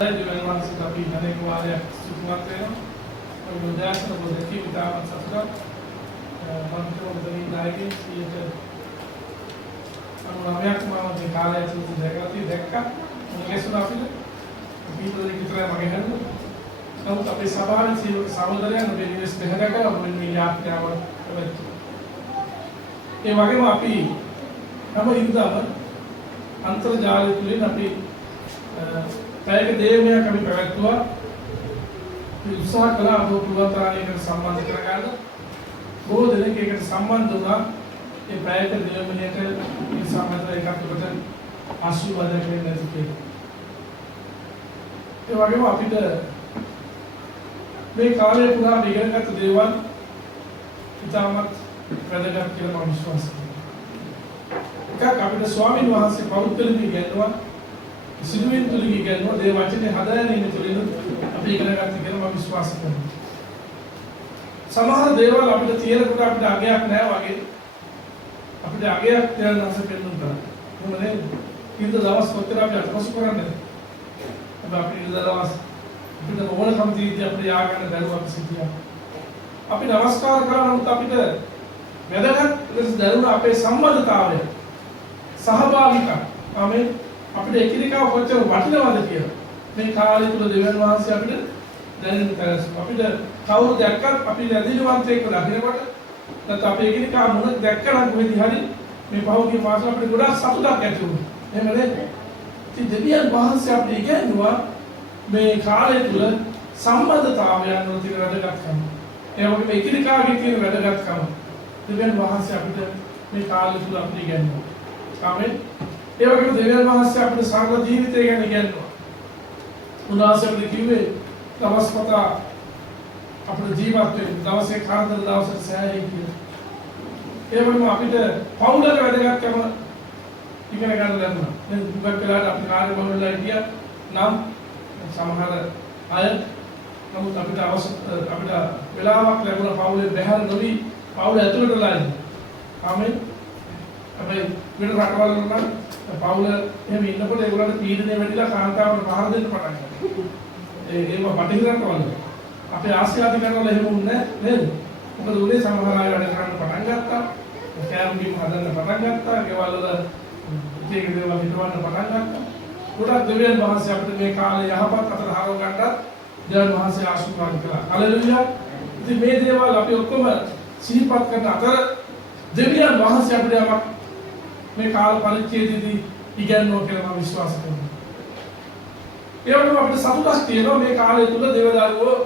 දෙවියන් වහන්සේට අපි අනේක වාරයක් සුතුමත් වෙනවා. ඔය උදෑසන පොදකී විතාවත් සතුටක් මම තෝරන්නේ නායකයන් සියයට අනුරාමයක් මම මේ කාලය ඇතුළත දැක්කා. මොකද අපිට පිටුදේ විතරයි මගේ හඳුන. නමුත් අපේ සභාවේ සියලු සහෝදරයන් මේ නිවෙස් දෙහදකලා මොන මේ යාත්‍රාව කරලා. ඒ වගේම අපි හැම ඉරිදාම අන්තර්ජාලය තුලින් අපි පැයක දේවමයක් අපි පැවැත්වුවා. උත්සාහ කළා අපෝ පුරවතාවයකට සම්බන්ධ කරගන්න. බොහෝ දෙනෙක් ඒකට සම්බන්ධ වුණා. ඒ පැයක දේවමයක මේ සම්බන්ධ එකකට ආශිර්වාද දෙන්න නැති. ඒ වගේම අපිට මේ කාලය පුරා ඉගෙනගත් දේවල් ඉතාමත් වැදගත් කියලා මම විශ්වාස කරනවා. එකක් අපිට ස්වාමීන් වහන්සේ පෞද්ගලිකව ඉගෙනුවා. සිදුවෙන් තුලින් ඉගෙනුවා. දේ වචනේ හදාගෙන ඉන්න තුලින් අපි ඉගෙන ගන්න කියලා මම විශ්වාස කරනවා. සමහර දේවල් අපිට තියෙනකොට අපිට අගයක් නැහැ වගේ අපිට අගයක් තියන නැස පෙන්නුනා. මොනේ ඉන්න දවස් කොච්චර අපි අතපසු කරන්නේ. අපි ඉන්න දවස් අපිට ඕනකම් තියෙද්දි අපිට යා ගන්න බැරුව අපි සිටියා. අපි නමස්කාර කරා නමුත් අපිට වැදගත් ලෙස දැනුණ අපේ සම්බන්ධතාවය සහභාගීකම් ආමේ අපිට එකිනෙකාව කොච්චර වටිනවද කියලා මේ කාලය තුල දෙවියන් වහන්සේ අපිට දැනෙන්න තරස් අපිට කවුරු දැක්කත් අපි ලැබිනවන්තයෙක්ව දකිනකොට නැත්නම් අපි එකිනෙකා මොනක් දැක්කනම් කොහෙද හරි මේ පහුගිය මාස අපිට ගොඩාක් සතුටක් ඇති වුණා. එහෙම නේද? ඉතින් දෙවියන් වහන්සේ අපිට ඉගෙනුවා මේ කාලය තුල සම්බන්ධතාවයන් වල තියෙන වැදගත්කම. ඒ වගේම එකිනෙකාගේ තියෙන වැදගත්කම දෙවියන් වහන්සේ අපිට මේ කාලය තුල අපිට ඉගෙනුවා. ආමෙන්. ඒ වගේම දෙවියන් වහන්සේ අපිට සාර්ථක ජීවිතය ගැන ඉගෙනුවා. උන්වහන්සේ අපිට කිව්වේ දවස් පතා අපිට ජීවත් වෙන්න දවසේ කාන්දර දවසට සෑහේ කියලා. ඒ වගේම අපිට පෞලක වැදගත්කම ඉගෙන ගන්න ලැබුණා. දැන් දුක වෙලාවට අපි කාර්ය බහුලලා ගියා නම් සමහර අය නමුත් අපිට වෙලාවක් ලැබුණා පෞලේ බැහැර නොවි පෞල ඇතුළටලා ඉන්න. ආමෙන්. හැබැයි වෙන රටවල් වල නම් පෞල එහෙම ඉන්නකොට ඒගොල්ලන්ට පීඩනය වැඩිලා කාන්තාවන්ට පහර දෙන්න පටන් ගත්තා. ඒව බටහිර රටවල. අපේ ආසියාතික රටවල එහෙම වුණේ නේද? මොකද උනේ සමහර අය වැඩ කරන්න පටන් ගත්තා. කෑම බීම හදන්න පටන් ගත්තා. ගෙවල් වල එක දේවල් හිටවන්න පටන් ගත්තා. ගොඩක් දෙවියන් වහන්සේ අපිට මේ කාලේ යහපත් අතර හරව ගන්නත් දෙවියන් වහන්සේ ආශිර්වාද කළා. හලෙලූයා. ඉතින් මේ දේවල් අපි ඔක්කොම සිහිපත් කරන අතර දෙවියන් වහන්සේ අපිට යමක් මේ කාල පරිච්ඡේදයේදී ඉගෙනුවා කියලා මම විශ්වාස කරනවා. ඒ වගේම අපිට සතුටක් තියෙනවා මේ කාලය තුල දේවදරුවෝ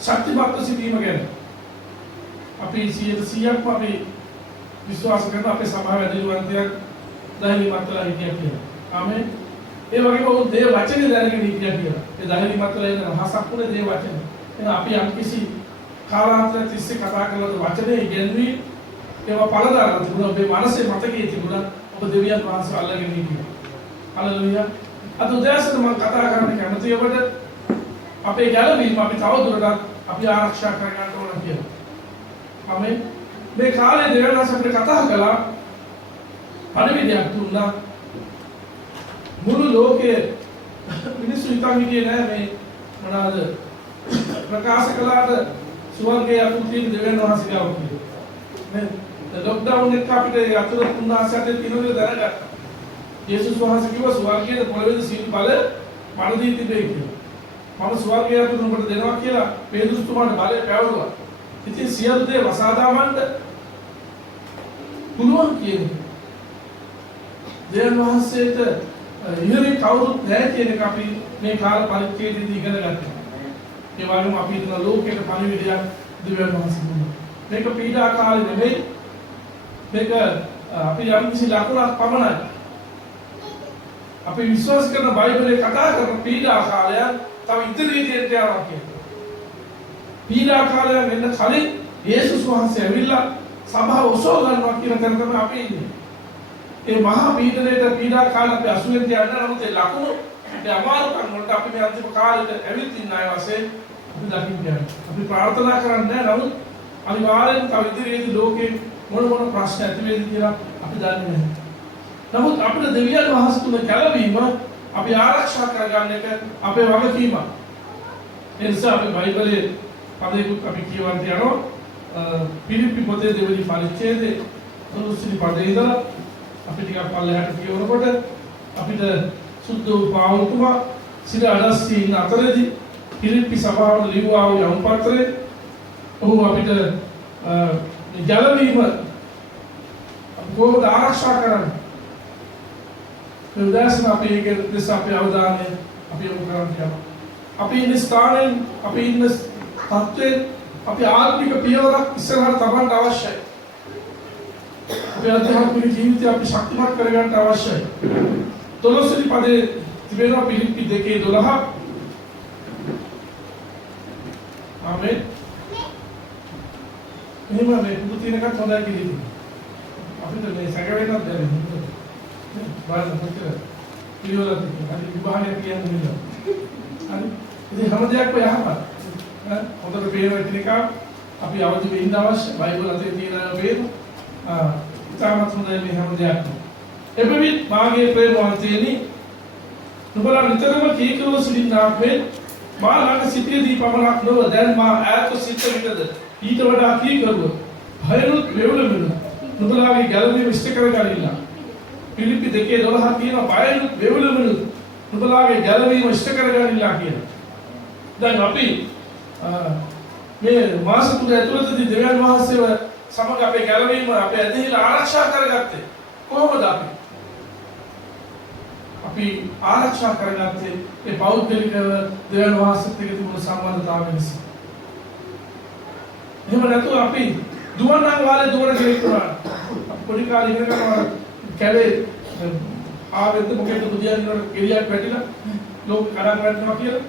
ශක්තිමත්ව සිටීම ගැන. අපි 100%ක්ම අපි විශ්වාස කරනවා අපේ සභාව වැඩිවන්තයක් දහලිමත්ලා හිටියා කියලා. ආමෙන්. ඒ වගේම ඔව් දේ වචනේ දැනගෙන හිටියා කියලා. ඒ දහලිමත්ලා ඉන්න රහසක් උනේ දේ වචනේ. එහෙනම් අපි යම්කිසි කාලාන්තර තිස්සේ කතා කළාද වචනේ ඉගෙනුවී ඒවා පළදාරන තිබුණා. ඔබේ මනසේ මතකයේ තිබුණා. ඔබ දෙවියන් වහන්සේ අල්ලගෙන හිටියා. හලෙලූයා. අද උදෑසන මම කතා කරන්න කැමතියි ඔබට අපේ ගැළවීම අපි තවදුරටත් අපි ආරක්ෂා කරගන්න ඕන කියලා. ආමෙන්. මේ කාලේ දෙවියන් වහන්සේ අපිට කතා කළා පණිවිඩයක් දුන්නා. මුළු ලෝකයේ මිනිස්සු හිතන් හිටියේ නෑ මේ මොනවාද ප්‍රකාශ කළාට ස්වර්ගයේ අතුතින් දෙවියන් වහන්සේ ගාව කියලා. මේ ලොක්ඩවුන් එක අපිට අතුරු 3 දිනවල දැනගත්තා. යේසුස් වහන්සේ කිව්වා ස්වර්ගයේ පොළවේ සීල් බල මන දී තිබේ කියලා. මම ස්වර්ගයේ අතුරු උඹට දෙනවා කියලා පේතුරු තුමාට බලය පැවරුවා. ඉතින් සියලු දේ වසාදාමන්න පුළුවන් කියන්නේ. දෙවියන් වහන්සේට ඉහළින් කවුරුත් නැහැ කියන එක අපි මේ කාල පරිච්ඡේදයේදී ඉගෙන ගත්තා. ඒ වගේම අපි හිතන ලෝකයට පණිවිඩයක් දෙවියන් වහන්සේ දුන්නා. මේක පීඩා කාලේ නෙමෙයි. මේක අපි යම් කිසි ලකුණක් පමණයි. අපි විශ්වාස කරන බයිබලයේ කතා කරන පීඩා කාලය තව ඉදිරියට යනවා කියනවා. පීඩා කාලය වෙන්න කලින් යේසුස් වහන්සේ ඇවිල්ලා සභාව ඔසව ගන්නවා කියන තැන තමයි අපි ඉන්නේ. ඒ මහා පීඩා කාලේ අපි අසුලෙන් තියන්න නමුත් ඒ ලකුණු ඒ අමාරුකම් වලට අපි මේ අන්තිම කාලෙට ඇවිත් ඉන්න අය වශයෙන් අපි දකින්න. අපි ප්‍රාර්ථනා කරන්නේ නමුත් අනිවාර්යෙන් තව ඉදිරියේදී ලෝකේ මොන ප්‍රශ්න ඇති වෙයිද කියලා අපි දන්නේ නැහැ. නමුත් අපිට දෙවියන් වහන්සේ තුන ගැලවීම අපි ආරක්ෂා කරගන්න එක අපේ වගකීමක්. ඒ නිසා අපි බයිබලයේ පදයකට අපි කියවන්න යනවා පිලිප්පි පොතේ දෙවෙනි පරිච්ඡේදයේ 13 වෙනි පදේ ඉඳලා අපි ටිකක් පල්ලෙහාට කියවනකොට අපිට සුද්ධ වූ පාවුතුමා සිර අඩස්සිය ඉන්න අතරේදී පිලිප්පි සභාවට ලියුවා වූ යම් පත්‍රයේ ඔහු අපිට ජලවීම කොහොමද ආරක්ෂා කරන්නේ? ඒ උදාසන අපි ඒක දෙස අපේ අවධානය අපි යොමු කරන්න යනවා. අපි ඉන්න ස්ථානයෙන් අපි ඉන්න තත්ත්වයෙන් අපි ආත්මික පියවරක් ඉස්සරහට තබන්න අවශ්‍යයි. අපේ අධ්‍යාත්මික ජීවිතය අපි ශක්තිමත් කරගන්න අවශ්‍යයි. 12 වෙනි පදයේ තිබෙනවා පිලිප්පි 2:12. ආමේන්. එහෙම මේ පුදු තිනකත් හොඳයි කිලිදී. අපිට මේ සැකවෙන්නත් දැනෙන්නේ. බලන්න කොච්චර පිළිවෙලක් තියෙනවා. අනිත් විභාගයක් කියන්නේ නේද? හරි. ඉතින් හැම දෙයක්ම යහපත්. හොඳට පේන කෙනෙක් අපි අවදි වෙන්න අවශ්‍ය. බයිබල් අතේ තියෙන වේද? ඉතාමත් හොඳයි මේ හැම දෙයක්ම. එබැවින් මාගේ ප්‍රේමවන්තයනි නුඹලා නිතරම කීකරුව සිටින්නාක් මෙන් මා ළඟ සිටියදී පමණක් නොව දැන් මා ඈත සිට විටද ඊට වඩා කීකරුව භයනුත් වේවුලමිනු නුඹලාගේ ගැලවීම ඉෂ්ට කරගනින්න. පිලිප්පි 2:12 කියනවා බයනුත් වේවුලමිනු නුඹලාගේ ගැලවීම ඉෂ්ට කරගනින්න කියලා. දැන් අපි මේ මාස තුන ඇතුළතදී දෙවියන් වහන්සේව සමග අපේ ගැලවීම අපේ ඇදහිල්ල ආරක්ෂා කරගත්තේ කොහොමද අපි ආරක්ෂා කරගත්තේ ඒ පෞද්ගලිකව දෙවියන් වහන්සේත් එක්ක තිබුණු සම්බන්ධතාවය නිසා. එහෙම නැතුව අපි දුවන්නා වාලේ දුවන කෙනෙක් වුණා. පොඩි කාලේ ඉගෙන ගන්නවා කැලේ ආවෙද්ද මොකේද බුදියන් ගෙලියක් වැටිලා ලෝක කඩන් වැටෙනවා කියලා.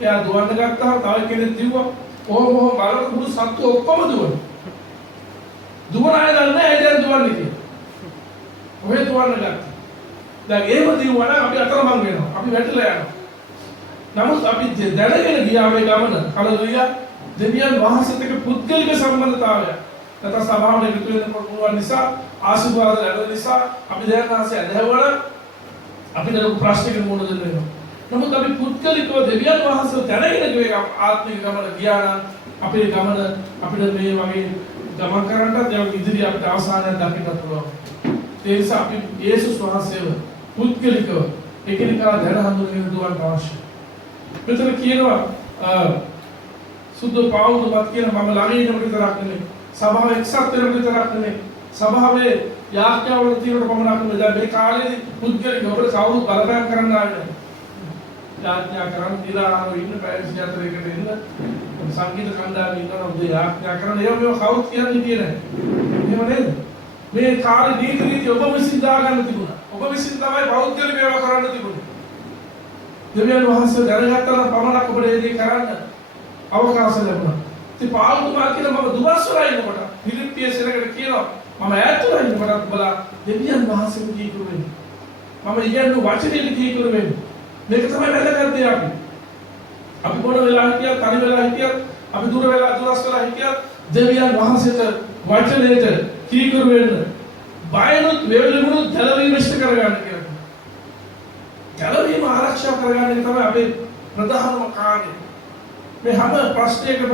එයා දුවන්න ගත්තාම තව කෙනෙක් දිව්වා. කොහොම බලන මුළු සත්තු ඔක්කොම දුවන. දුවන අය දන්නේ නැහැ දැන් දුවන්නේ කියලා. ඔහෙ දුවන්න ගත්තා. දැන් ඒව දිවුවා නම් අපි අතරමං වෙනවා. අපි වැටලා යනවා. නමුත් අපි දැනගෙන ගියා මේ ගමන. හලෙලුයා. දෙවියන් වහන්සේත් එක්ක පුද්ගලික සම්බන්ධතාවය. නැත්නම් සභාවට එකතු වෙන්න පුළුවන් නිසා ආශිර්වාද ලැබෙන නිසා අපි දෙවියන් වහන්සේ ඇදහුවා අපිට ලොකු ප්‍රශ්නයකට මුහුණ දෙන්න වෙනවා. නමුත් අපි පුද්ගලිකව දෙවියන් වහන්සේ දැනගෙන ගියේ ආත්මික ගමන ගියා නම් අපේ ගමන අපිට මේ වගේ ගමන් කරන්නත් ඒ ඉදිරි අපිට අවසානයක් දකින්න පුළුවන්. ඒ නිසා අපි යේසුස් වහන්සේව පුද්ගලිකව එකිනෙකා දැන හඳුනගෙන දුවන්න අවශ්‍යයි. මෙතන කියනවා සුද්ධ පාවුලුමත් කියන මම ළඟ ඉන්නකොට විතරක් නෙමෙයි සභාව එක්සත් වෙනකොට විතරක් නෙමෙයි සභාවේ යාඥාවල තියෙනකොට පමණක් නෙමෙයි දැන් මේ කාලේදී පුද්ගලිකව ඔබට කවුරුත් බලපෑම් කරන්න ආවේ යාඥා කරන් නිරාහාරව ඉන්න පැය 24කට ඉන්න සංගීත කණ්ඩායම ඉන්නවා උදේ යාඥා කරන ඒව මේව කවුරුත් කියන්නේ නැහැ. එහෙම නේද? මේ කාලේ නීති ඔබ විසින් දාගන්න තිබුණා. ඔබ විසින් තමයි පෞද්ගලික ඒවා කරන්න තිබුණේ. දෙවියන් වහන්සේ දැනගත්තා නම් පමණක් ඔබට ඒ දේ කරන්න අවකාශ ලැබුණා. ඉතින් පාවුතුමා කියලා මම දුවස්සලා ඉන්නකොට පිලිප්පිය සෙනඟට කියනවා මම ඈතට ඉන්නකොට බලා දෙවියන් වහන්සේට කීකරු වෙන්න. මම ඉගෙනු වචනේට කීකරු වෙන්න. මේක තමයි වැදගත් දේ අපි. අපි මොන වෙලා හිටියත් තනි වෙලා හිටියත් අපි දුර වෙලා දුරස් වෙලා හිටියත් දෙවියන් වහන්සේට වචනේට කීකරු වෙන්න. බයනුත් වේවුලුනුත් ගැලවීම ඉෂ්ට කරගන්න කියලා. ගැලවීම ආරක්ෂා කරගන්න එක තමයි අපේ ප්‍රධානම කාර්යය. මේ හැම ප්‍රශ්නයකම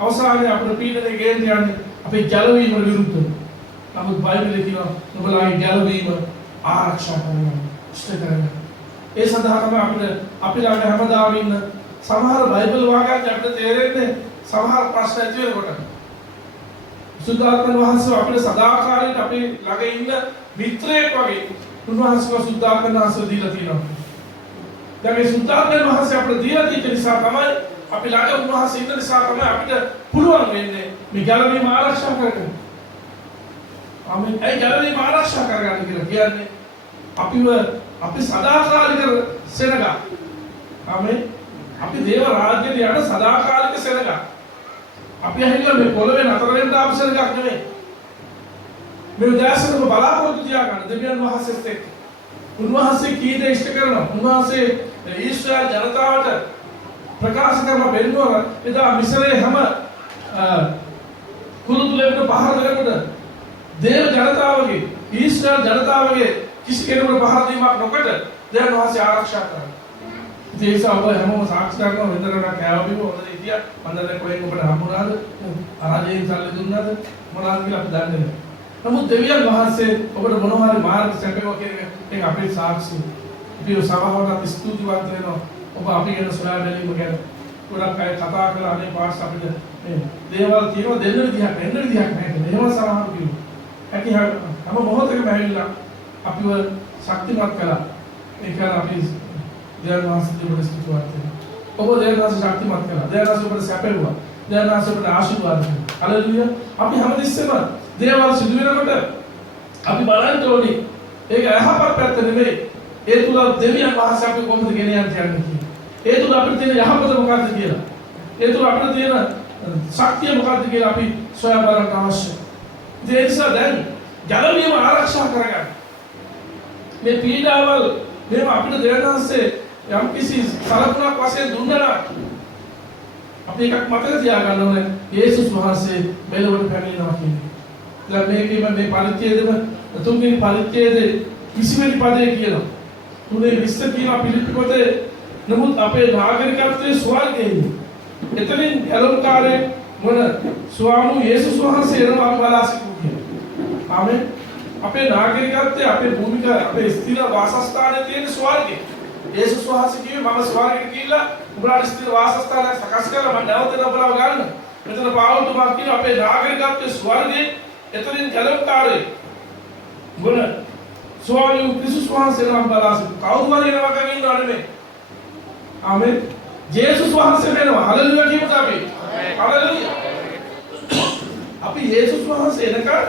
අවසානයේ අපේ පීඩනයේ ගේන්න යන්නේ අපේ ගැලවීමට විරුද්ධව. නමුත් බයිබලයේ කියනවා ඔබලාගේ ගැලවීම ආරක්ෂා කරගන්න ඉෂ්ට කරගන්න. ඒ සඳහා තමයි අපි ළඟ හැමදාම ඉන්න සමහර බයිබල් වාක්‍යයන් අපිට තේරෙන්නේ සමහර ප්‍රශ්න ඇති වෙනකොට. සුද්ධාත්ම වහන්සේ අපිට සදාකාලීන අපි ළඟ ඉන්න මිත්‍රයෙක් වගේ උන්වහන්සේව සුද්ධාත්ම වහන්සේ දීලා තියෙනවා. දැන් මේ සුද්ධාත්ම වහන්සේ අපිට දීලා තියෙන නිසා තමයි අපි ළඟ උන්වහන්සේ ඉන්න නිසා තමයි අපිට පුළුවන් වෙන්නේ මේ ගැලවීම ආරක්ෂා කරගන්න. ආමෙන්. ඒ ගැලවීම ආරක්ෂා කරගන්න කියලා කියන්නේ අපි සදාකාලික සෙනග. ආමෙන්. අපි දේව රාජ්‍යයට යන සදාකාලික සෙනග. අපි ඇහිලා මේ පොළවේ නතර වෙන්න ආපු සෙනගක් නෙමෙයි. මේ උදෑසනම බලාපොරොත්තු තියාගන්න දෙවියන් වහන්සේත් එක්ක. උන්වහන්සේ කී දේ ඉෂ්ට කරනවා. උන්වහන්සේ ඊශ්‍රායල් ජනතාවට ප්‍රකාශ කරන බෙන්නවා එදා මිසරේ හැම කුළුතුලෙකට පහර දෙනකොට දේව ජනතාවගේ ඊශ්‍රායල් ජනතාවගේ කිසි කෙනෙකුට පහර දීමක් නොකොට දෙවියන් වහන්සේ ආරක්ෂා කරනවා. ඒ නිසා ඔබ හැමෝම සාක්ෂි කරනවා වෙනදට කෑවි හොඳට හිටියා. මන්දර කොහෙන් ඔබට හම්බුණාද? ආරාජයෙන් සල්ලි දුන්නාද? මොනවාද කියලා අපි දන්නේ නැහැ. නමුත් දෙවියන් වහන්සේ ඔබට මොනවා හරි මාර්ග සැපේවා කියන එක අපේ සාක්ෂිය. අපි සභාවට ස්තුතිවන්ත වෙනවා. ඔබ අපි ගැන සොයා බැලීම ගැන ගොඩක් අය කතා කරලා අනේ පාස් අපිට මේ දේවල් තියෙනවා දෙන්න විදිහක් එන්න විදිහක් නැහැ. එහෙම සමහර කිව්වා. ඇති හැම මොහොතකම ඇවිල්ලා අපිව ශක්තිමත් කළා. ඒක අපි දෙවියන් වහන්සේට ඔබට ස්තුතිවන්ත වෙනවා. ඔබ දෙවියන් වහන්සේ ශක්තිමත් කළා. දෙවියන් වහන්සේ ඔබට සැපෙව්වා. දෙවියන් වහන්සේ ඔබට ආශිර්වාද කළා. හලෙලූයා. අපි හැමතිස්සෙම දේවල් සිදු වෙනකොට අපි බලන්න ඕනේ ඒක යහපත් පැත්ත නෙමෙයි. ඒ තුල දෙවියන් වහන්සේ අපි කොහොමද ගෙන යන්නේ කියන්නේ. ඒ තුල අපිට තියෙන යහපත මොකක්ද කියලා. ඒ තුල අපිට තියෙන ශක්තිය මොකක්ද කියලා අපි සොයා බලන්න අවශ්‍යයි. ඒ නිසා දැන් ගැලවීම ආරක්ෂා කරගන්න. මේ පීඩාවල් මේව අපිට දෙවියන් වහන්සේ යම්කිසි සලකුණක් වශයෙන් දුන්නා අපි එකක් මතක තියාගන්න ඕනේ. යේසුස් වහන්සේ මෙලොවට පැමිණෙනවා කියන්නේ. දැන් මේකේ මේ පරිච්ඡේදෙම තුන්වෙනි පරිච්ඡේදයේ 20 වෙනි පදයේ කියනවා. 3:20 කියනවා පිළිපි පොතේ නමුත් අපේ නාගරිකත්වයේ ස්වර්ගයේ එතනින් ගැලවුම්කාරේ මොන ස්වාමු යේසුස් වහන්සේ එනවා අපි බලා සිටු කියනවා. ආමෙන්. අපේ නාගරිකත්වයේ අපේ භූමිකාව අපේ ස්ථිර වාසස්ථානයේ තියෙන ස්වර්ගයේ යේසුස් වහන්සේ කිව්වේ මම ස්වර්ගයට ගිහිල්ලා උඹලාට ස්ථිර වාසස්ථානයක් සකස් කරලා මම නැවත ඔබලාව ගන්න. මෙතන පාවුල්තුමා කියන අපේ නාගරිකත්වයේ ස්වර්ගයේ එතනින් ගැලවුම්කාරේ මොන ස්වාමි ක්‍රිස්තුස් වහන්සේ එනවා බලා සිටු. කවුරු හරි එනවා කියන්නේ ඉන්නව නෙමෙයි. ආමෙන්. යේසුස් වහන්සේ වෙනවා. හලෙලූයා කියමු අපි. හලෙලූයා. අපි යේසුස් වහන්සේ එනකන්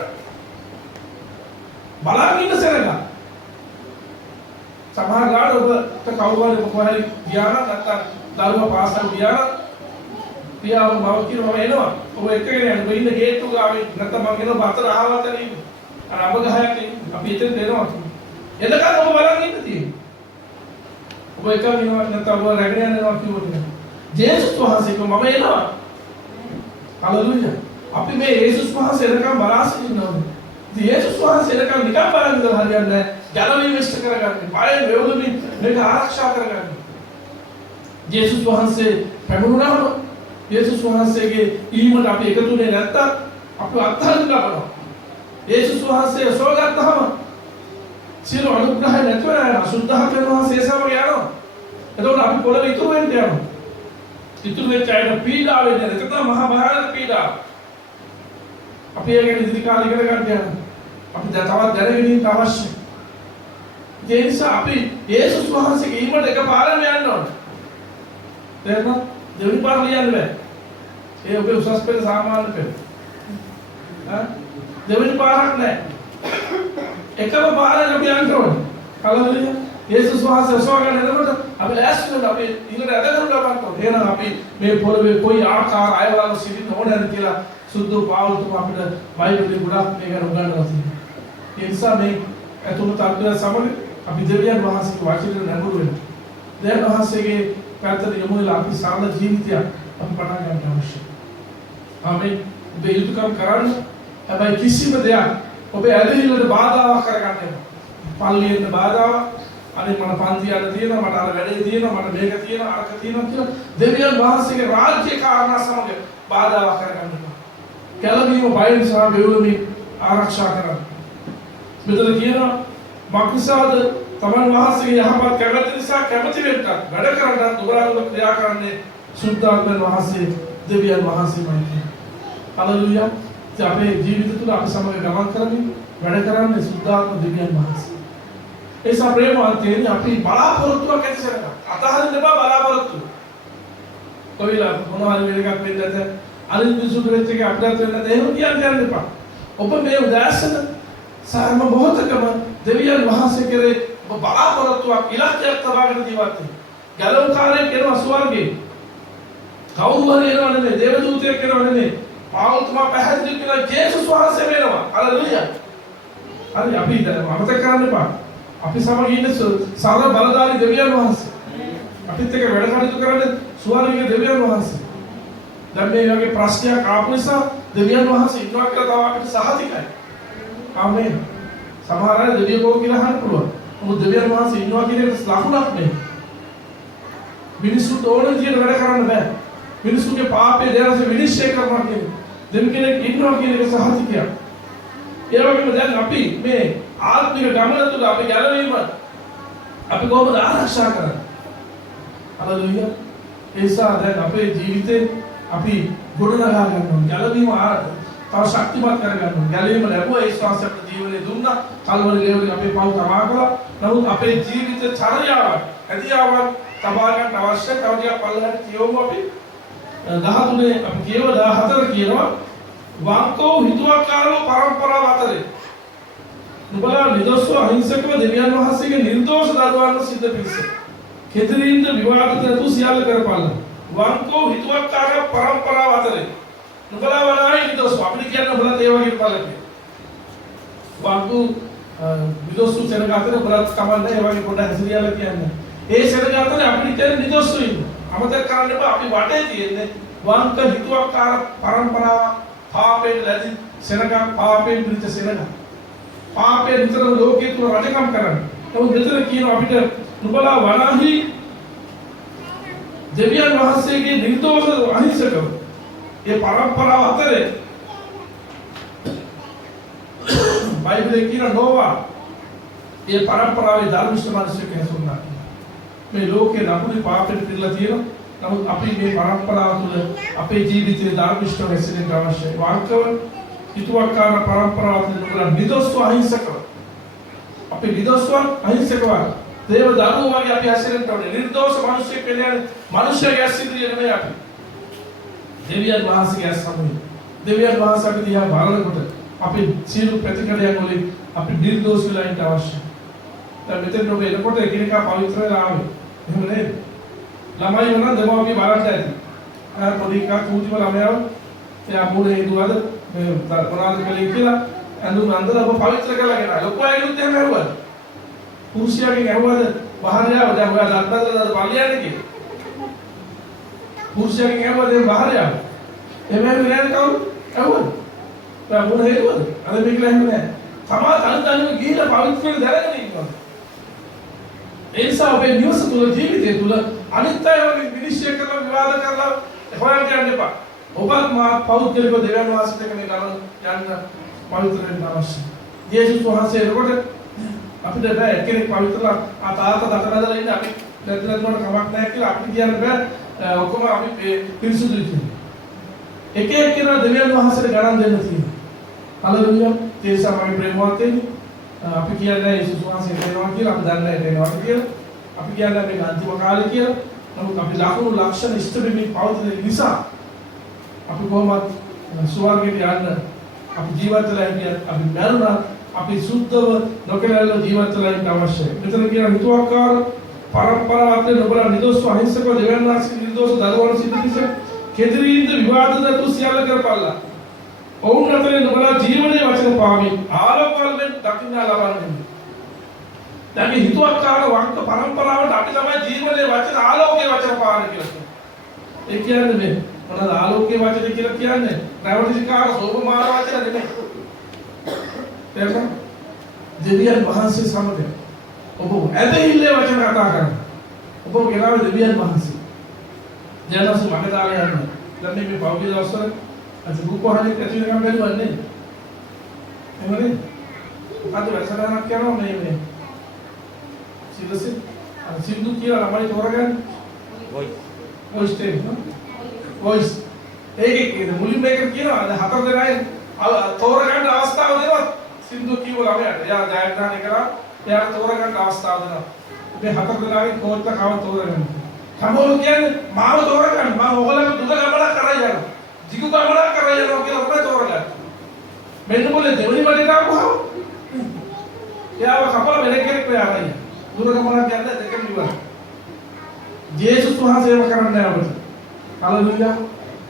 බලන්න ඉන්න සරලා. සමහර ගාන ඔබට කවුරු හරි කොහේ ගියා නම් නැත්තම් දරුවා පාසල් ගියා නම් පියාව මව කියනවා එනවා. ඔබ එක්කගෙන යන්න. ඔබ ඉන්න ගේට් එක ගාවේ නැත්තම් මම එනවා අතර ආවත නේ. අර අඹ ගහයක් අපි එතන දෙනවා. එනකන් ඔබ බලන්න ඉන්න තියෙන්නේ. ඔබ එකම ඉන්නවා නැත්නම් ඔබ රැගෙන යනවා කියවන්නේ. යේසුස් වහන්සේ කිව්ව මම එනවා. හලෙලූයා. අපි මේ යේසුස් වහන්සේ එනකම් බලා සිටිනවා. ඉතින් යේසුස් වහන්සේ එනකම් නිකන් බලන් ඉඳලා හරියන්නේ නැහැ. ගැලවීම ඉෂ්ට කරගන්න. පාරේ වේවුලමින් මේක ආරක්ෂා කරගන්න. යේසුස් වහන්සේ පැමුණාම යේසුස් වහන්සේගේ ඊමට අපි එකතුනේ නැත්තම් අපි අත්හරින්න ලබනවා. යේසුස් වහන්සේ සෝගත්තහම සියලු අනුග්‍රහය නැතුව යනවා. අසුද්ධහකන වහන්සේ සමග යනවා. එතකොට අපි පොළවේ ඉතුරු වෙන්න යනවා. ඉතුරු වෙච්ච අයට පීඩාව වෙන්නේ. ඒක තමයි මහා භයානක පීඩාව. අපි ඒක ඉදිරි කාලේ ඉගෙන ගන්න යනවා. අපි තවත් දැනගෙන ඉන්න අවශ්‍යයි. ඒ නිසා අපි යේසුස් වහන්සේගේ ඊමට එකපාරම යන්න ඕනේ. තේරුණා? දෙවෙනි පාර ලියන්න බෑ. ඒ ඔබේ උසස් පෙළ සාමාන්‍ය පෙළ. දෙවෙනි පාරක් නෑ. එකම පාරක් අපි යන්න ඕනේ. හලෙලූයා. යේසුස් වහන්සේ සෝගන එනකොට අපි ලෑස්ති වෙලා අපි ඊළඟට අදගනු ලබන්න ඕනේ. එහෙනම් අපි මේ පොළවේ කොයි ආකාර අයවල සිටින්න ඕනද කියලා සුද්ධ පාවුල්තුමා අපිට බයිබලයේ ගොඩක් මේක උගන්වලා තියෙනවා. ඒ නිසා මේ අතුරු තත්ත්වය සමග අපි දෙවියන් වහන්සේගේ වචනයට නැඹුරු වෙනවා. දෙවියන් වහන්සේගේ පැත්තට යොමු වෙලා අපි සරල ජීවිතයක් අපි පටන් ගන්න අවශ්‍යයි. ආමෙන්. ඔබේ යුතුයකම් කරන්න. හැබැයි කිසිම දෙයක් ඔබේ ඇදහිල්ලට බාධාවක් කරගන්න එපා. පල්ලියෙන් බාධාවක් අනේ මම පන්ති යන්න තියෙනවා මට අර වැඩේ තියෙනවා මට මේක තියෙනවා අරක තියෙනවා කියලා දෙවියන් වහන්සේගේ රාජ්‍ය කාරණා සමග බාධාවක් කරගන්න එපා. ගැලවීම බයෙන් සහ වේවුලමින් ආරක්ෂා කරන්න. මෙතන කියනවා මක්නිසාද තමන් වහන්සේගේ යහපත් කැමැත්ත නිසා කැමැති වෙන්නත් වැඩ කරන්නත් උගලව ක්‍රියා කරන්නේ සුද්ධාත්මයන් වහන්සේ දෙවියන් වහන්සේමයි කියනවා. හලෙලූයා. අපේ ජීවිත තුළ අපි සමග ගමන් කරමින් වැඩ කරන්නේ සුද්ධාත්ම දෙවියන් වහන්සේ. ඒ නිසා ප්‍රේමවන්තයනි අපි බලාපොරොත්තුවක් ඇති කරගන්න. අතහරින්න එපා බලාපොරොත්තු. කොවිලා මොනවා හරි වෙලකක් වෙන්න නැත. අනිත් විසුදු වෙච්ච එක අපිට වෙන්න නැත. එහෙම කියන්න එපා. ඔබ මේ උදාසන සෑම මොහොතකම දෙවියන් වහන්සේ කෙරේ බලාපොරොත්තුවක් ඉලක්කයක් තබාගෙන ජීවත් වෙන්න. ගැලවුම්කාරයෙක් එනවා ස්වර්ගයේ. කවුරු හරි එනවා නෙමෙයි දේවදූතයෙක් එනවා නෙමෙයි. පාවුල්තුමා පැහැදිලි කරන යේසුස් වහන්සේ වෙනවා. හලෙලූයා. හරි අපි අමතක කරන්න එපා. අපි සමග ඉන්න සරල බලධාරී දෙවියන් වහන්සේ. අපිත් එක්ක වැඩ කටයුතු කරන්නේ ස්වර්ගීය දෙවියන් වහන්සේ. දැන් මේ වගේ ප්‍රශ්නයක් ආපු නිසා දෙවියන් වහන්සේ ඉන්නවා කියලා තව අපිට සහතිකයි. ආමේන්. සමහර අය දෙවියෝ කෝ කියලා අහන්න පුළුවන්. මොකද දෙවියන් වහන්සේ ඉන්නවා කියන එක ලකුණක් නෙවෙයි. මිනිස්සුන්ට ඕන විදිහට වැඩ කරන්න බෑ. මිනිස්සුන්ගේ පාපේ දැනස විනිශ්චය කරනවා කියන්නේ දෙවි කෙනෙක් ඉන්නවා කියන එක සහතිකයක්. ඒ වගේම දැන් අපි මේ ආත්මික ගමන තුළ අපි ගැලවීම අපි කොහොමද ආරක්ෂා කරන්නේ? හalleluya. ඒසා දැන් අපේ ජීවිතේ අපි ගොඩනගා ගන්නවා. ගැලවීම තව ශක්තිමත් කර ගන්නවා. ගැලවීම ලැබුවා ඒ ශ්වාසය අපේ ජීවනයේ දුන්නා. කල්වරි ලේවලි අපේ පව් තමා කළා. නමුත් අපේ ජීවිත චර්යාව ඇතියාවක් තබා ගන්න අවශ්‍ය කවදියා පල්ලහට කියවමු අපි 13 අපි කියව 14 කියනවා වංකෝ හිතුවක්කාරෝ පරම්පරාව අතරේ නුඹලා නිදොස්ව අහිංසකව දෙවියන් වහන්සේගේ නිර්දෝෂ දරුවන්ව සිද්ධ පිළිස කෙතරින්ද විවාද නැතු සියල්ල කරපල්ලා වංකෝ හිතුවක්කාර පරම්පරාව අතරේ නුඹලා වනායි නිදොස්ව අපිට කියන්න උඹලා ඒ වගේ බලන්න වංකෝ නිදොස්ව සෙනග අතරේ උඹලා කමන්නේ ඒ වගේ පොඩ හැසිරියලා කියන්නේ ඒ සෙනග අතරේ අපිට කියන නිදොස්ව ඉන්න අමතක කරන්න එපා අපි වටේ තියෙන්නේ වංක හිතුවක්කාර පරම්පරාව පාපයෙන් ලැබි සෙනග පාපයෙන් පිරිත සෙනග පාපයෙන් විතර ලෝකේ තුල රජකම් කරන්නේ. නමුත් මෙතන කියනවා අපිට නුඹලා වනාහි දෙවියන් වහන්සේගේ නිර්දෝෂ අහිංසකව ඒ පරම්පරාව අතරේ බයිබලයේ කියන නෝවා ඒ පරම්පරාවේ ධර්මිෂ්ඨ මිනිස්සුක හැසුණා. මේ ලෝකේ ලකුණු පාපයෙන් පිරලා තියෙනවා. නමුත් අපි මේ පරම්පරාව තුළ අපේ ජීවිතයේ ධර්මිෂ්ඨව හැසිරෙන්න අවශ්‍යයි. වාක්‍යව හිතුවක්කාර පරම්පරාව තුළ නිදොස්ව අහිංසකව අපි නිදොස්ව අහිංසකව දේව දරුවෝ වගේ අපි හැසිරෙන්න ඕනේ. නිර්දෝෂ මිනිස්සෙක් කියන්නේ මිනිස්සයාගේ ඇසිරිය නෙමෙයි අපි. දෙවියන් වහන්සේගේ සමුයි. දෙවියන් වහන්සේ අපි දිහා බලනකොට අපි සියලු ප්‍රතික්‍රියාවන් වලින් අපි නිර්දෝෂ වෙලා ඉන්න අවශ්‍යයි. දැන් මෙතන ඔබ එනකොට එකිනෙකා පවිත්‍ර වෙලා ආවේ. එහෙම නේද? ළමයි වුණා දෙමව්පිය බලන්න ඇති. පොඩි එකා කූටිම ළමයාව එයා මූණ හේතුවද මේ මොනවාද කලේ කියලා අඳුන් අnder ඔබ පවිත්‍ර කරලා ගෙනා. ලොකු අයලුත් එහෙම ඇහුවා. පුරුෂයාගෙන් ඇහුවාද බහරයාව දැන් ඔයා දත්පත්වලද පල්ලියන්නේ කියලා. පුරුෂයාගෙන් ඇහුවාද බහරයාව. එහෙම නේද කවුරු? ඇහුවා. ඔයා මූණ හේතුවද? අද මේක නැහැ. තමා තනතනම ගිහිලා පවිත්‍ර දැනගෙන ඉන්නවා. ඒ නිසා අපේ නිවස තුළ ජීවිතය තුළ අනිත් අයව විනිශ්චය කරලා විවාද කරලා හොයන්න යන්න එපා. ඔබත් මා පෞද්ගලිකව දෙවියන් වහන්සේට මේ ගමන යන්න පවිත්‍ර වෙන්න අවශ්‍යයි. යේසුස් වහන්සේ එතකොට අපිට බෑ කෙනෙක් පවිත්‍රලා තාත්තා දතරදලා ඉන්න අපි නැත්නම් කමක් නැහැ කියලා අපිට කියන්න බෑ. ඔක්කොම අපි පිරිසුදුයි කියන්නේ. එක එක්කෙනා දෙවියන් වහන්සේට ගණන් දෙන්න තියෙනවා. හalleluya. ඒ නිසා මගේ ප්‍රේමවත් වෙන්නේ අපි කියන්නේ යේසුස් වහන්සේ එනවා කියලා අපි දන්නේ එනවා කියලා. අපි කියන්නේ මේ අන්තිම කාලේ කියලා. නමුත් අපි ලකුණු ලක්ෂණ ඉෂ්ට වෙමින් පවතින නිසා අපි කොහොමද ස්වර්ගයට යන්න අපි ජීවත් වෙලා ඉන්නේ අපි මරුණා අපි සුද්ධව නොකලල ජීවත් වෙලා ඉන්න අවශ්‍යයි. මෙතන කියන හිතුවක්කාර පරම්පරාවට නොබලා නිදොස් අහිංසකව දෙවියන් වහන්සේ නිදොස් දරුවන් සිටිස කෙදිරින්ද විවාද නැතු සියල්ල කරපල්ලා. ඔවුන් අතරේ නොබලා ජීවනයේ වචන පාමින් ආලෝකවලින් දකින්න ලබන්නේ. දැන් මේ හිතුවක්කාර වංක පරම්පරාවට අපි තමයි ජීවනයේ වචන ආලෝකයේ වචන පාන කියලා කියනවා. ඒ කියන්නේ මේ මොනවාද ආලෝකයේ වචන කියලා කියන්නේ? ප්‍රවෘත්තිකාර සෝපමාන වචන නෙමෙයි. තේරුණා? දෙවියන් වහන්සේ සමග ඔබ ඇදහිල්ලේ වචන කතා කරනවා. ඔබ ගෙනාවේ දෙවියන් වහන්සේ. ජනස මහදාලේ යනවා. දැන් මේ පෞද්ගලික දවස්වල අද රූපවාහිනියට ඇතුල් වෙනකම් බැලුවන්නේ. එහෙමනේ. අද වැඩසටහනක් කරනවා මේ සින්දු කියලා ළමයි තෝරගන්න. වොයිස් ටේක් නෝ. වොයිස්. ඒකේ මුලින්ම එක කියනවා අද හතර දෙනායි තෝරගන්න අවස්ථාව දෙනවා. සින්දු කියව ළමයාට. එයා ජයග්‍රහණය කරා. එයාට තෝරගන්න අවස්ථාව දෙනවා. මේ හතර දෙනාගේ කෝච්ච කව තෝරගන්න. කමෝල් කියන්නේ මාව තෝරගන්න. මම ඔයගොල්ලන්ට දුක ගමනක් කරා යනවා. ජිගු ගමනක් කරා යනවා කියලා තමයි තෝරගන්න. මෙන්න මොලේ දෙවෙනි වලට ආවම එයාව කපලා වෙන කෙනෙක් වෙනවා. දුර ගමනක් යන්න දෙකම ඉවරයි. යේසුස් වහන්සේම කරන්නේ අපිට. හalleluya.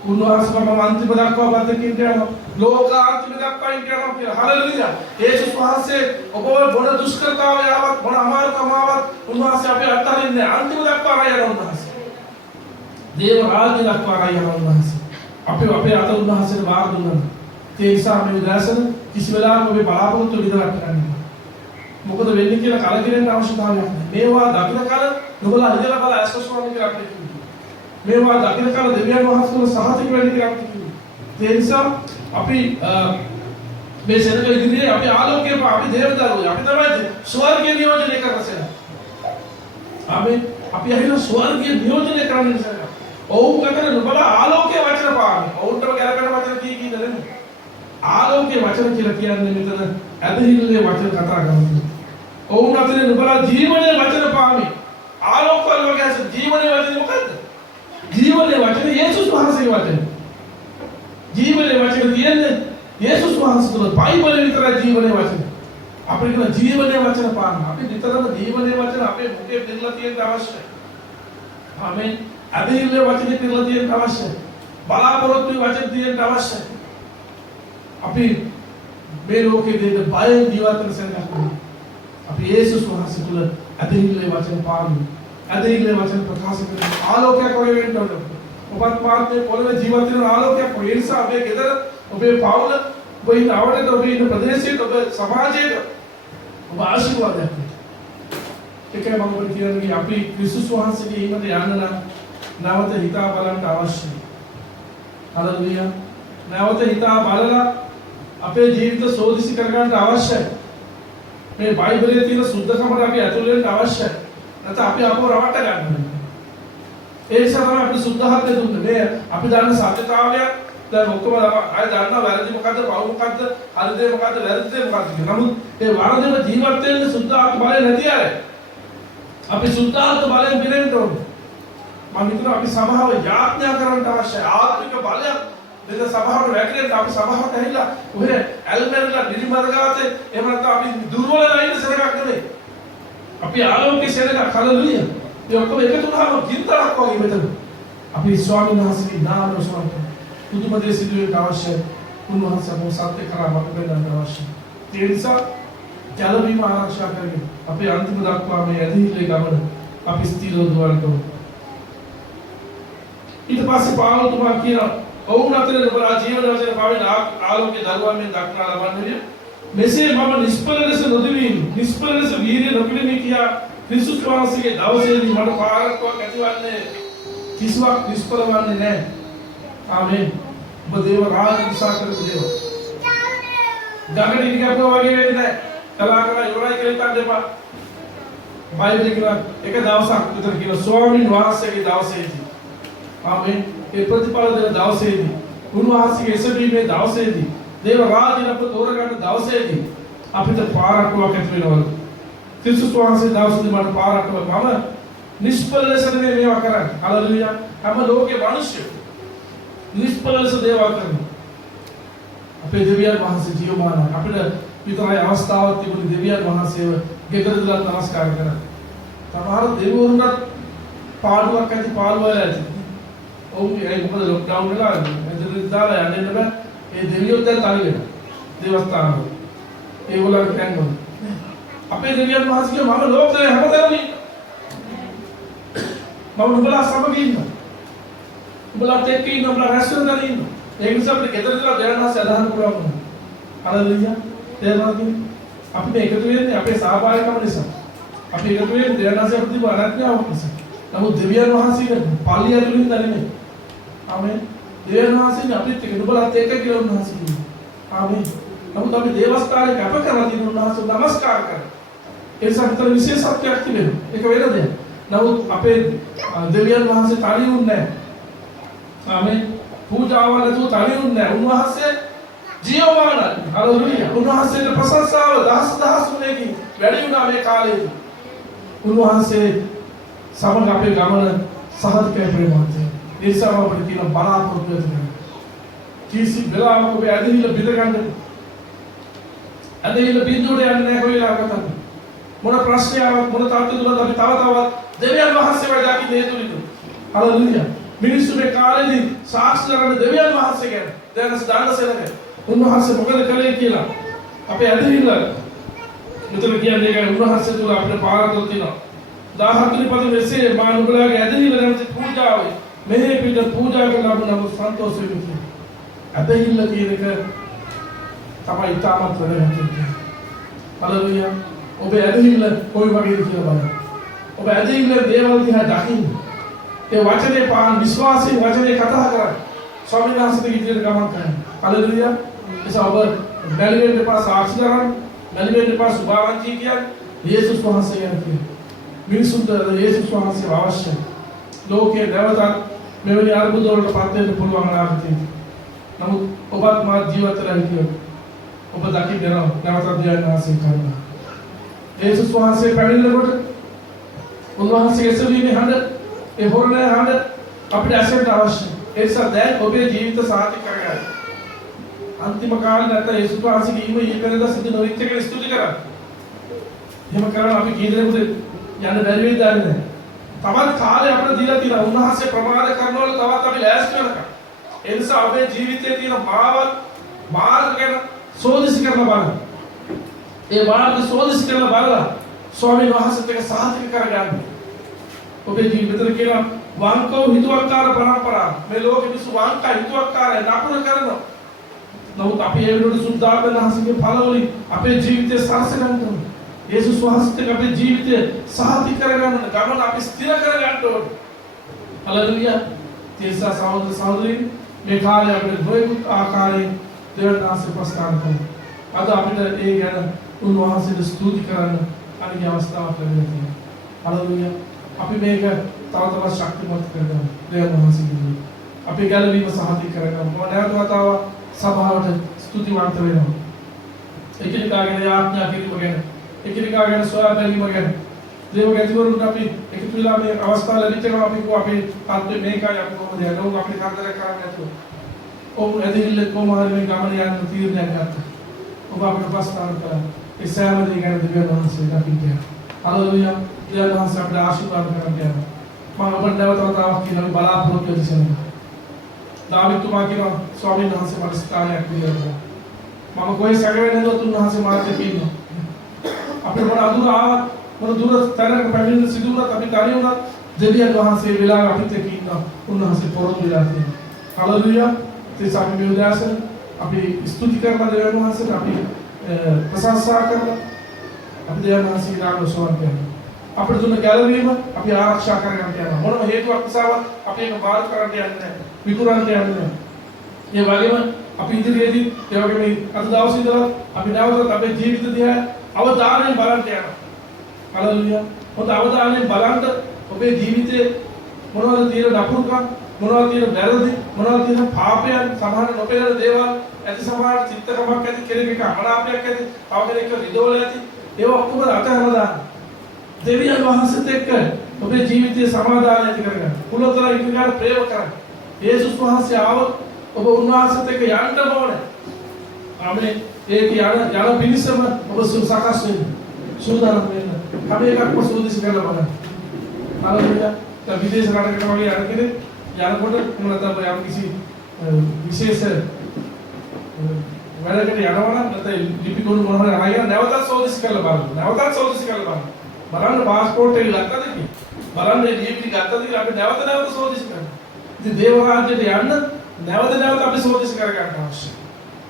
උන්වහන්සේ මම අන්තිම දක්වා බද්දකින් යනවා. ලෝක අන්තිම දක්වා යනවා කියලා. හalleluya. යේසුස් වහන්සේ ඔබව බොන දුෂ්කරතාවය ආවත් බොන අමාරුකමාවත් උන්වහන්සේ අපේ අත්හරින්නේ අන්තිම දක්වා යනවා උන්වහන්සේ. දේව රාජ්‍ය දක්වා යනවා උන්වහන්සේ. අපේ අත උන්වහන්සේට වාර දුන්නා. ඒ නිසා මේ උදාසන කිසි වෙලාවක ඔබේ බලාපොරොත්තු විතරක් කරන්නේ. මොකද වෙන්නේ කියලා කලකිරෙන්න අවශ්‍යතාවයක් නැහැ. මේවා දකින කල නුඹලා ඉඳලා බල ඇස්වස්වාමී කියලා අපිට කිව්වා. මේවා දකින කල දෙවියන් වහන්සේලා සහතික වෙන්න කියලා අපිට කිව්වා. ඒ නිසා අපි මේ සෙනඟ ඉදිරියේ අපි ආලෝකයේ අපි දේවදරුවෝ අපි තමයි ස්වර්ගීය නියෝජනය කරන සෙනඟ. ආමේන්. අපි ඇහිලා ස්වර්ගීය නියෝජනය කරන්න නිසා ඔවුන් කතර නුඹලා ආලෝකයේ වචන පාන්නේ. ඔවුන්ටම ගැලපෙන වචන කීකීද නෙමෙයි. ආලෝකයේ වචන කියලා කියන්නේ මෙතන ඇදහිල්ලේ වචන කතා කරනවා. ඔවුන් අතරේ නුඹලා ජීවනයේ වචන පාන්නේ. ආලෝක වල වගේ අස ජීවනයේ වචන මොකද්ද? ජීවනයේ වචන යේසුස් වහන්සේගේ වචන. ජීවනයේ වචන කියන්නේ යේසුස් වහන්සේ තුළ බයිබලයේ විතරයි ජීවනයේ වචන. අපිට කියන ජීවනයේ වචන පාන්න. අපි නිතරම ජීවනයේ වචන අපේ මුඛේ දෙන්නලා තියෙන්න අවශ්‍යයි. ආමේන්. ඇදහිල්ලේ වචන දෙන්නලා තියෙන්න අවශ්‍යයි. බලාපොරොත්තු වචන තියෙන්න අවශ්‍යයි. අපි මේ ලෝකයේ දෙන්න බයෙන් ජීවත් වෙන සෙනඟක්. අපි යේසුස් වහන්සේ තුළ ඇදහිල්ලේ වචන පාන්න. ඇදහිල්ලේ වචන ප්‍රකාශ කරන ආලෝකයක් වගේ වෙන්න ඕන. ඔබත් මාත්‍රේ පොළවේ ජීවත් වෙන ආලෝකයක් වගේ. ඒ නිසා අපේ ගෙදර ඔබේ පවුල ඔබ ඉන්න අවඩට ඔබ ඉන්න ප්‍රදේශයට ඔබ සමාජයට ඔබ ආශිර්වාදයක්. ඒකයි මම ඔබට කියන්නේ අපි ක්‍රිස්තුස් වහන්සේගේ ඊමට යන්න නම් නැවත හිතා බලන්න අවශ්‍යයි. හලෙලූයා. නැවත හිතා බලලා අපේ ජීවිත සෝදිසි කරගන්න අවශ්‍යයි. මේ බයිබලයේ තියෙන සුද්ධකමට අපි ඇතුල් වෙන්න අවශ්‍යයි. නැත්නම් අපි අපව රවට්ට ගන්නවා. ඒ නිසා තමයි අපි සුද්ධහත්ය දුන්නේ. මේ අපි දන්න සත්‍යතාවය දැන් ඔක්කොම අය දන්නවා වැරදි මොකද්ද පව් මොකද්ද හරි දේ මොකද්ද වැරදි දේ මොකද්ද කියලා. නමුත් ඒ වරදෙම ජීවත් වෙන්න සුද්ධාත්ම බලය නැති අය. අපි සුද්ධාත්ම බලයෙන් පිරෙන්න ඕනේ. මම හිතනවා අපි සභාව යාඥා කරන්න අවශ්‍යයි. ආත්මික බලයක් දෙන සභාවට වැටෙන්න අපි සභාවට ඇවිල්ලා ඔහෙ ඇල්මෙරලා නිදිමතගාතේ එහෙම නැත්නම් අපි දුර්වල වෙලා ඉන්න සෙනඟක් නෙමෙයි. අපි ආලෝකයේ සෙනඟක්. හලෙලූයා. ඒ ඔක්කොම එකතු වුණාම ගින්දරක් වගේ මෙතන. අපි ස්වාමීන් වහන්සේගේ නාමයෙන් සමර්ථ පුදුම දේ සිදුවෙන්න අවශ්‍යයි. උන්වහන්සේ අපව සත්‍ය කරා මත බෙදන්න අවශ්‍යයි. ඒ නිසා ජලබීම ආරක්ෂා කරගෙන අපේ අන්තිම දක්වා මේ ඇදහිල්ලේ ගමන අපි ස්ථිරව දුවන්න ඕන. ඊට පස්සේ පාවුල් තුමා කියනවා ඔවුන් අතරේ නුඹලා ජීවන වශයෙන් පාවෙන ආලෝකයේ දරුවන් මෙන් දක්නා ලබන්නේ මෙසේ මම නිෂ්ඵල ලෙස නොදෙවි නිෂ්ඵල ලෙස වීර්ය නොපිළිමි කියා ක්‍රිස්තුස් වහන්සේගේ දවසේදී මට පාරක්වක් ඇතිවන්නේ කිසිවක් නිෂ්ඵල වන්නේ නැහැ. ආමේන්. ඔබ දේව රාජ්‍ය විශ්වාස කරපු දේව. දඟලි ටිකක් වගේ වෙන්නේ නැහැ. කලාකරලා ඉවරයි කියලා හිතන්න එපා. බයිබලයේ කියන එක දවසක් විතර කියන ස්වාමීන් වහන්සේගේ දවසේදී. ආමේන්. ඒ ප්‍රතිඵල දෙන දවසේදී උන්වහන්සේගේ එසවීමේ දවසේදී දේව රාජ්‍ය අප තෝරගන්න දවසේදී අපිට පාරක්වක් ඇති වෙනවලු. ක්‍රිස්තුස් වහන්සේ දවසේදී මට පාරක්වක් මම නිෂ්ඵල ලෙස නෙමෙයි මේවා කරන්නේ. හලෙලූයා. හැම ලෝකේ මිනිස්සු නිෂ්ඵල ලෙස දේවා කරනවා. අපේ දෙවියන් වහන්සේ ජීවමානයි. අපිට විතරයි අවස්ථාවක් තිබුණේ දෙවියන් වහන්සේව ගෙදරදලා නමස්කාර කරන්න. සමහර දෙවිවරුන්ට පාඩුවක් ඇති පාළුවල ඇති. ඔව් ඒ මොකද ලොක්ඩවුන් වෙලා ගෙදරට දාලා යන්නේ බෑ. ඒ දෙවියෝ දැන් තනි වෙනවා. දේවස්ථානවල. ඒගොල්ලන්ට තැන්වල. අපේ දෙවියන් වහන්සේ මම ලෝකේ හැමතැනම මම නුඹලා සමග ඉන්නවා. උඹලාත් එක්ක ඉන්න උඹලා රැස්වෙලා ඉන්නවා. ඒ නිසා අපිට ගෙදරදලා දෙවියන් වහන්සේ අදහන්න පුළුවන්. හලෙලූයා. තේරුණාද? අපි මේ එකතු වෙන්නේ අපේ සහභාගීකම නිසා. අපි එකතු වෙන්නේ දෙවියන් වහන්සේ අපිට තිබු අනාත්මයක් නිසා. නමුත් දෙවියන් වහන්සේගේ පල්ලිය ඇතුළින් නෙමෙයි. ආමේන්. දෙවියන් වහන්සේ අපිත් එක්ක නුඹලාත් එක්ක කියලා උන්වහන්සේ කියනවා. ආමේන්. නමුත් අපි දේවස්ථානයේ කැප කරලා තියෙන උන්වහන්සේ නමස්කාර කරනවා. ඒ සම්තර විශේෂත්වයක් තිබෙනවා. ඒක වෙන දෙයක්. නමුත් අපේ දෙවියන් වහන්සේ තනි වුණේ නැහැ. ආමේන්. පූජාවල තු තනි වුණේ නැහැ. උන්වහන්සේ ජීවමානයි. හලෙලූයා. උන්වහන්සේගේ ප්‍රශංසාව දහස් දහස් ගුණයකින් වැඩි වුණා මේ කාලේදී. උන්වහන්සේ සමග අපේ ගමන සහතිකයි ප්‍රේමවන්තය. ඒ නිසා අපිට කියන බලාපොරොත්තු වෙන්න. කිසි වෙලාවක ඔබ ඇදහිල්ල බිඳ ගන්න. ඇදහිල්ල බිඳුවට යන්නේ නැහැ කොයි වෙලාවකත්. මොන ප්‍රශ්නයක් මොන තාත්තෙදුලද අපි තව දෙවියන් වහන්සේ වැඩ දකින්න හේතුලිද. හලෙලූයා. මිනිස්සු මේ කාලේදී සාක්ෂි දරන දෙවියන් වහන්සේ ගැන දැනස් දානසෙනක උන්වහන්සේ මොකද කළේ කියලා අපේ ඇදහිල්ල මෙතන කියන්නේ ඒක උන්වහන්සේ තුල අපිට පාරතොල් තියෙනවා. 14 වෙනි පද මෙසේ මා නුඹලාගේ ඇදහිල්ල නැමැති පූජාවේ මෙහි පිට පූජා කරන නමුත් සන්තෝෂ වෙමි. ඇදහිල්ල කියන එක තමයි ඊටමත් වැදගත්. හලෙලූයා. ඔබ ඇදහිල්ල කොයි වගේද කියලා බලන්න. ඔබ ඇදහිල්ල දේවල් දිහා දකින්න. ඒ වචනේ පාන විශ්වාසයෙන් වචනේ කතා කරන්න. ස්වාමීන් වහන්සේගේ ඉදිරියට ගමන් කරන්න. හලෙලුයා. එසා ඔබ බැලිවෙන්න එපා සාක්ෂි කරන්න. බැලිවෙන්න එපා සුභාරංචි කියන්නේ. යේසුස් වහන්සේ යන කියන. මිනිසුන්ට යේසුස් වහන්සේ අවශ්‍යයි. ලෝකේ නැවතත් මෙවැනි අර්බුද වලට පත් වෙන්න පුළුවන් අනාගතයේදී. නමුත් ඔබත් මා ජීවත් වෙලා හිටියොත් ඔබ දකින්න නැවතත් ධ්‍යාන වාසය කරනවා. යේසුස් වහන්සේ පැමිණෙනකොට උන්වහන්සේගේ සෙවීමේ හඬ ඒ හොරණේ හඬ අපිට ඇසෙන්න අවශ්‍යයි. ඒ නිසා දැන් ඔබේ ජීවිත සාර්ථක කරගන්න. අන්තිම කාලේ නැත්නම් යේසුස් වහන්සේගේ ඊපෙරද සිදු නොවිච්ච එක ස්තුති කරන්න. එහෙම කරලා අපි කී දෙනෙකුට යන්න බැරි වෙයිද දන්නේ නැහැ. තවත් කාලේ අපිට දීලා තියෙන උන්වහන්සේ ප්‍රමාද කරනවල තවත් අපි ලෑස්ති වෙනකම්. ඒ නිසා අපේ ජීවිතයේ තියෙන මාර්ග ගැන සෝදිසි කරලා බලන්න. ඒ මාර්ග සෝදිසි කරලා බලලා ස්වාමීන් වහන්සේත් එක්ක සාහිතික කරගන්න. ඔබේ ජීවිතේ කියන වංකව හිතුවක්කාර පරම්පරාව. මේ ලෝකෙ මිනිස්සු වංකා හිතුවක්කාරය නපුර කරනවා. නමුත් අපි ඒ වෙනුවට සුද්ධාත්ම වහන්සේගේ ඵල වලින් අපේ ජීවිතය සරස ගන්න ඕනේ. යේසුස් වහන්සේත් අපේ ජීවිතය සාහිතික කරගන්න ගමන අපි ස්ථිර කරගන්න ඕනේ. හලෙලුයා. තේසා සහෝදර සහෝදරී මේ කාලේ අපිට නොයෙකුත් ආකාරයෙන් දෙවියන් වහන්සේ ප්‍රස්තාව කරනවා. අද අපිට ඒ ගැන උන්වහන්සේට ස්තුති කරන්න අනිත් අවස්ථාවක් ලැබෙනවා. හලෙලුයා. අපි මේක තව තවත් ශක්තිමත් කරගන්න. දෙවියන් වහන්සේගේ අපි ගැලවීම සාහිතික කරගන්න. මොන නැවත වතාවක් සභාවට ස්තුතිවන්ත වෙනවා. එකිනෙකාගේ ආඥා කිරීම ගැන එකිනෙකා ගැන සොයා බැලීම ගැන දේව ගැතිවරුන්ට අපි එකතු වෙලා මේ අවස්ථාව ලැබිච්චම අපි පත්වේ මේකයි අපි කොහොමද යන්නේ ඕක අපිට කරදර කරන්නේ නැතුව ඔව් ඇදහිල්ල කොහොම හරි මේ ගමන යන්න තීරණයක් ගත්තා. ඔබ අපිට ප්‍රස්තාව කළා. ඒ සෑම දෙයක් ගැන දෙවියන් වහන්සේට අපි කියනවා. හලෙලුයා. දෙවියන් වහන්සේ අපිට ආශිර්වාද කරන්න යනවා. මම ඔබට නැවත වතාවක් කියනවා බලාපොරොත්තු වෙන්න. දාවිතුමා කියනවා ස්වාමීන් වහන්සේ මට ස්ථානයක් දීලා. මම කොයි සැකවෙන්නේ නැතුව උන්වහන්සේ මාත් එක්ක ඉන්නවා. අපේ මොන අඳුර ආවත් මොන දුර තැනක පැමිණෙන සිදු වුණත් අපි තනි වුණත් දෙවියන් වහන්සේ වෙලාව අපිත් එක්ක ඉන්නවා. උන්වහන්සේ පොරොන්දු වෙලා තියෙනවා. හලෙලුයා. ඒ සාමි මෙවදාසන අපි ස්තුති කරන දෙවියන් වහන්සේට අපි ප්‍රශංසා කරනවා. අපි දෙවියන් වහන්සේගේ නාමය සෝවන් කරනවා. අපිට දුන්න ගැලවීම අපි ආරක්ෂා කරගන්න යනවා. මොනම හේතුවක් නිසාවත් අපි ඒක බාර කරන්න යන්නේ නැහැ. විකුණන්න යන්නේ නැහැ. ඒ වගේම අපි ඉදිරියේදී ඒ වගේම අද දවසේ ඉඳලා අපි නැවතත් අපේ ජීවිත දිහා අවධානයෙන් බලන්න යනවා. හලෙලුයා. මොකද අවධානයෙන් බලන්න ඔබේ ජීවිතේ මොනවද තියෙන නපුරුකම්, මොනවද තියෙන වැරදි, මොනවද තියෙන පාපයන්, සමහර නොපෙනෙන දේවල්, ඇති සමහර චිත්තකමක් ඇති කෙනෙක් අමනාපයක් ඇති, තව කෙනෙක් රිදවල ඇති. ඒවා ඔක්කොම අතහැරලා දාන්න. දෙවියන් වහන්සේත් එක්ක ඔබේ ජීවිතයේ සමාදානය ඇති කරගන්න. කුලතර ඉක්කාර ප්‍රේම කරන්න. යේසුස් වහන්සේ ආවොත් ඔබ උන්වහන්සේත් එක්ක යන්න ඕනේ. ආමේ. ඒක යන පිණිසම ඔබ සකස් වෙන්න. සූදානම් වෙන්න. හැම එකක්ම සූදිසි කරලා බලන්න. හලෙලුයා. දැන් විදේශ රටකට වගේ යනකෙනේ යනකොට මොනවද යම් කිසි විශේෂ වැඩකට යනවා නම් නැත්නම් ලිපි කොන මොනවද අරගෙන නැවතත් සෝදිසි කරලා බලන්න. නැවතත් සෝදිසි කරලා බලන්න. බලන්න પાස්පෝර්ට් එක ගත්තද කි? බලන්න ලිපි ගත්තද කියලා අපි නැවත සෝදිසි කරනවා. ඉතින් දේව රාජ්‍යයට යන්න නැවත අපි සෝදිසි කර ගන්න අවශ්‍යයි.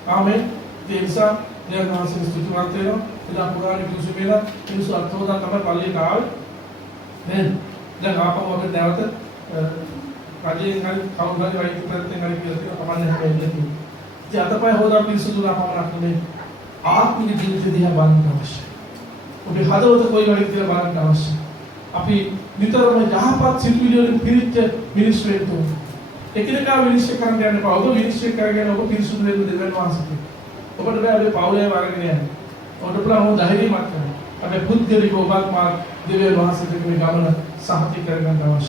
ආමේන්. ඒ නිසා දෙවියන් වහන්සේ ස්තුතිවන්ත වෙනවා. එදා පුරාණ කිසිමේලා මිනිස්සු අත්හොදා තමයි පල්ලියට ආවේ. නේද? දැන් ආපහු අපි නැවත රජයෙන් හරි කවුරු හරි වෛද්‍ය ප්‍රත්‍යයෙන් හරි කියලා කමන්නේ නැහැ. ඉතින් අතපය හොදා පිරිසුදුනා පමණක් නෙමෙයි ආත්මික ජීවිතය දිහා බලන්න අවශ්‍යයි. ඔබේ හදවත කොයි වගේ කියලා බලන්න අවශ්‍යයි. අපි නිතරම යහපත් සිතුවිලි වලින් පිරිච්ච මිනිස්සු වෙන්න ඕනේ. එකිනෙකා විනිශ්චය කරන්න යන්න එපා. ඔබ විනිශ්චය කරගෙන ඔබ පිරිසුදු වෙන්න දෙන්න වාසිත. ඔබට බෑ ඔබේ පවුලේ වරගෙන යන්න. ඔබට පුළුවන් ධෛර්යමත් කරන්න. අපේ පුද්ගලික ඔබත් මා දෙවියන් වහන්සේට මේ ගමන සාහිත්‍ය කරගන්න අවශ්‍යයි.